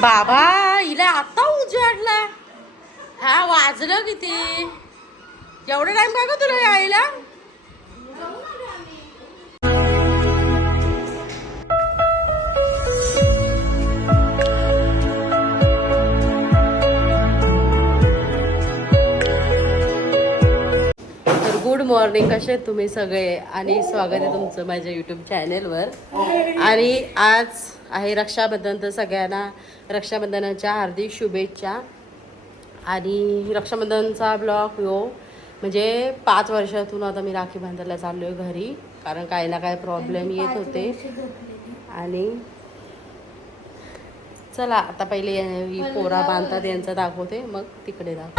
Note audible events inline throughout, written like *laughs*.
बाबा हिला आता उजाडला. हा वाजलं किती? एवढा टाइम काय का तुला यायला? गुड मॉर्निंग कसे आहेत तुम्ही सगळे? आणि स्वागत आहे तुमचं माझ्या यूट्यूब चॅनेलवर आणि आज आहे रक्षाबंधन तर सगळ्यांना रक्षाबंधनाच्या हार्दिक शुभेच्छा. आणि रक्षाबंधनचा ब्लॉग हो म्हणजे पाच वर्षातून आता मी राखी बांधायला चाललो आहे घरी कारण काही ना काही प्रॉब्लेम येत होते. आणि चला आता पहिले पोरा बांधतात यांचं दाखवते मग तिकडे दाखव.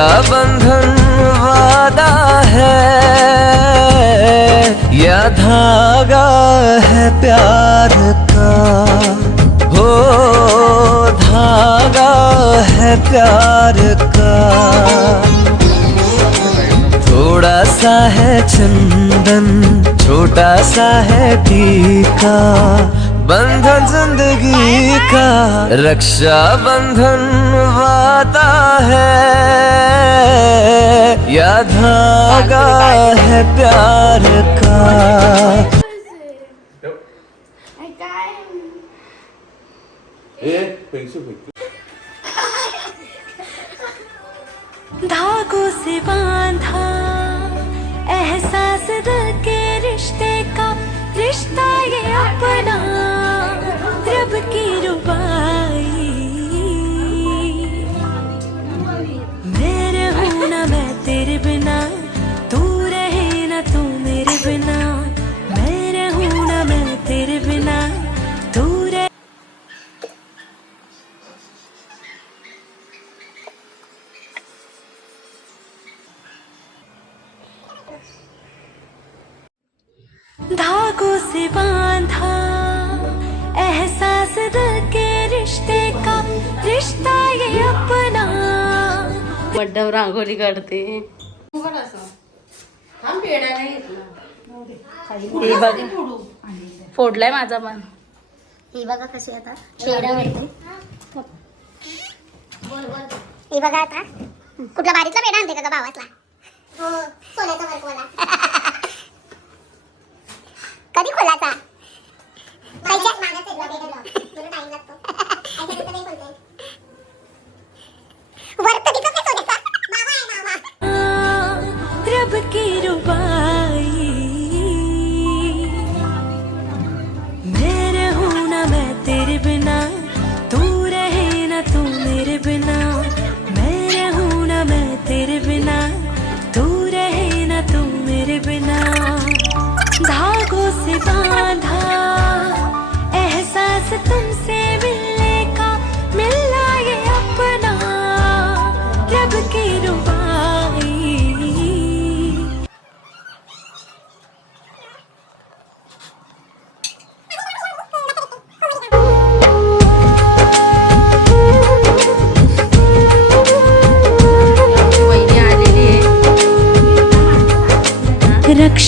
रक्षा बंधन वादा है? या धागा है प्यार का? हो, धागा है प्यार का। थोड़ा सा है चंदन, छोटा सा है टीका। बंधन जिंदगी का रक्षा बंधन वादा है। या धागा है प्यार का। धागों से बांधा एहसास दिल के मड्डम रांगोली काढते. हे बघ. फोडलाय माझा मन ही बघा कशी आता. पेढ्यावरती ही. बघा आता. कुठला बारीतला पेढा आणते का भावातला? हो सोन्याचा *laughs* कधी खोलाचा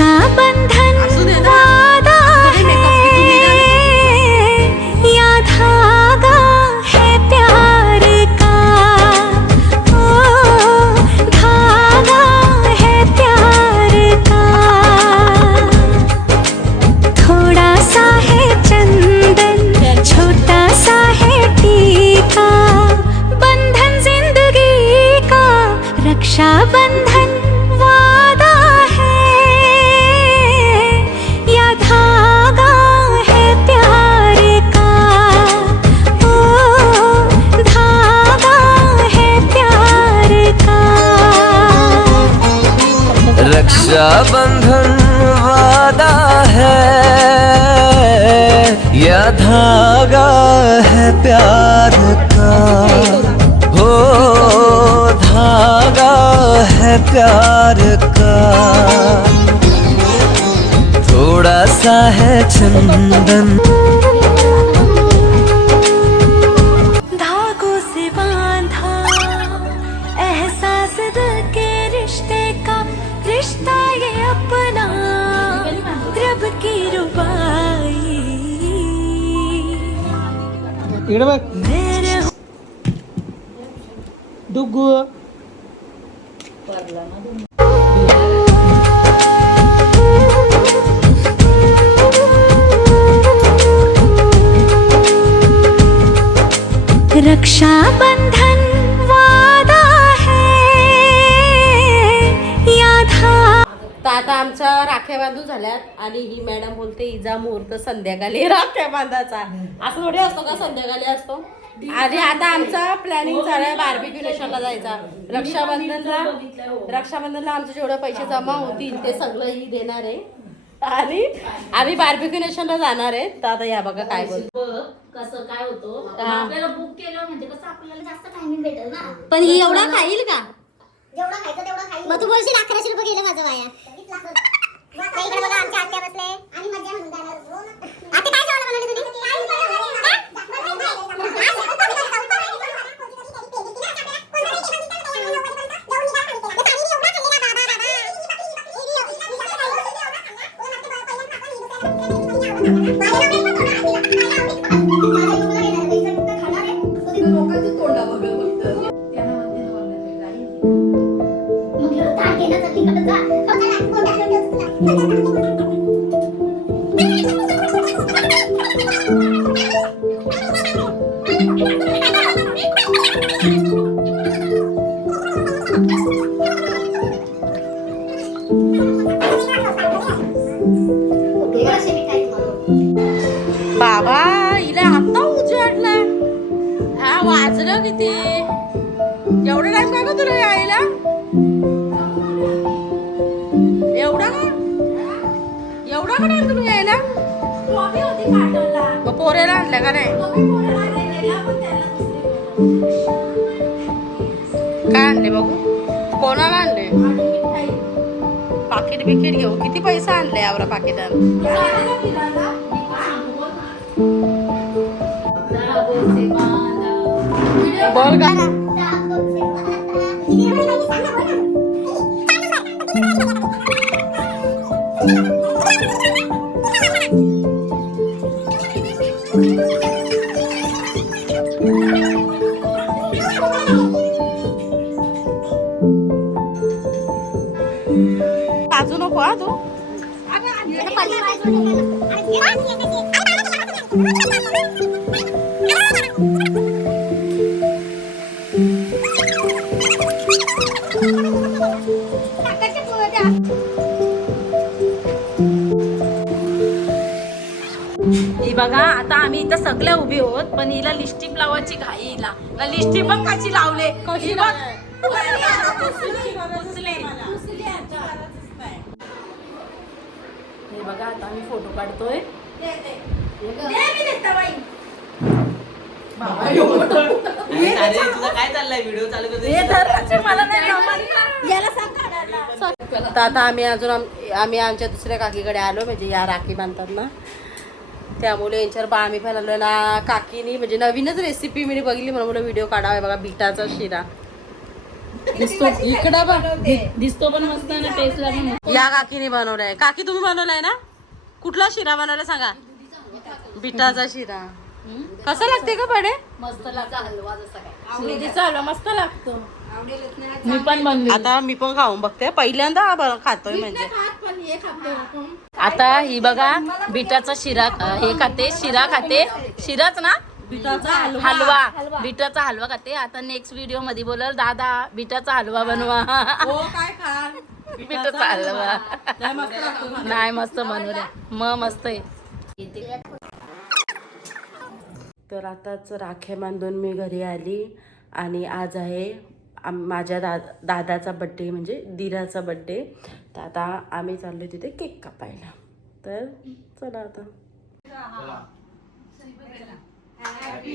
आहे जा बंधन वादा है, या धागा है प्यार का? हो, धागा है प्यार का। थोड़ा सा है चंदन इकडे बघ डुगू रक्षा आमच्या राख्या बांधून झाल्यात आणि ही मॅडम बोलते इजा मुहूर्त संध्याकाळी *laughs* राख्या बांधायचा. असं थोडी असतो का? संध्याकाळी असतो. आणि आता आमचा प्लॅनिंग चालू बार्बिक्यू नेशनला जायचा. रक्षाबंधनला रक्षाबंधनला आमचे जेवढे पैसे जमा होतील ते सगळं ही देणार आहे. आणि आम्ही बार्बिक्यू नेशनला जाणार आहे. तर आता या बघा काय बोलतो कसं काय होतं. आपल्याला बुक केलं म्हणजे कसं आपल्याला जास्त टायमिंग भेटेल ना? पण ही एवढा खाईल का? जेवढं खायचं तेवढं खाईल मग तू बोलशील अकराशे रुपये गेले माझं वाया. बाबा हिला आता उजाडला हा वाजलं किती एवढा टाइम काय का तुला पोरेला आणलं का नाही? काय आणले बघू? कोणाला आणले? पाकिट बिकिट घेऊ. किती पैसा आणले यावर पाकिटात? बोल का बघा आता आम्ही इथं सगळ्या उभी आहोत पण हिला लिस्टिप लावायची घाई हिला. ना लिस्टिप पण कशी लावले? ही बघ. हे बघा आता आम्ही फोटो काढतोय. तर आता आम्ही अजून आम- आम्ही आमच्या दुसऱ्या काकीकडे आलो म्हणजे या राखी बांधतात ना. त्यामुळे यांच्यावर बा आम्ही पण आलो ना काकीनी म्हणजे नवीनच रेसिपी मी बघितली म्हणून मला व्हिडिओ काढावा. बघा बिटाचा शिरा. दिसतो इकडं बघ. दिसतो पण मस्त ना टेस्टला पण. या काकीने बनवलाय. काकी तुम्ही बनवलाय ना? कुठला शिरा बनवलाय सांगा? बिटाचा. शिरा. कसा लागते का पडे मस्त लागतो हलवा मस्त लागतो. मी पण बनली. आता मी पण खाऊन बघते. पहिल्यांदा खातोय म्हणजे. आता ही बघा बिटाचा शिरा हे खाते शिरा खाते. शिराच ना? हलवा. बिटाचा हलवा खाते. आता नेक्स्ट व्हिडिओमध्ये बोलल दादा बिटाचा हलवा बनवा. बिटाचा हलवा नाही मस्त बनवल्या मग मस्त आहे. तर आताच राख्या बांधून मी घरी आली आणि आज आहे माझ्या दा दादाचा बड्डे म्हणजे दिराचा बड्डे तर आता आम्ही चाललो तिथे केक कापायला. तर चला आता. Happy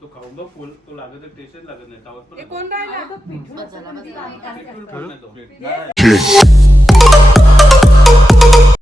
तो खाऊन बघ फुल. तो लागत टेस्टच लागत नाही. तावत पण झाला. लागत.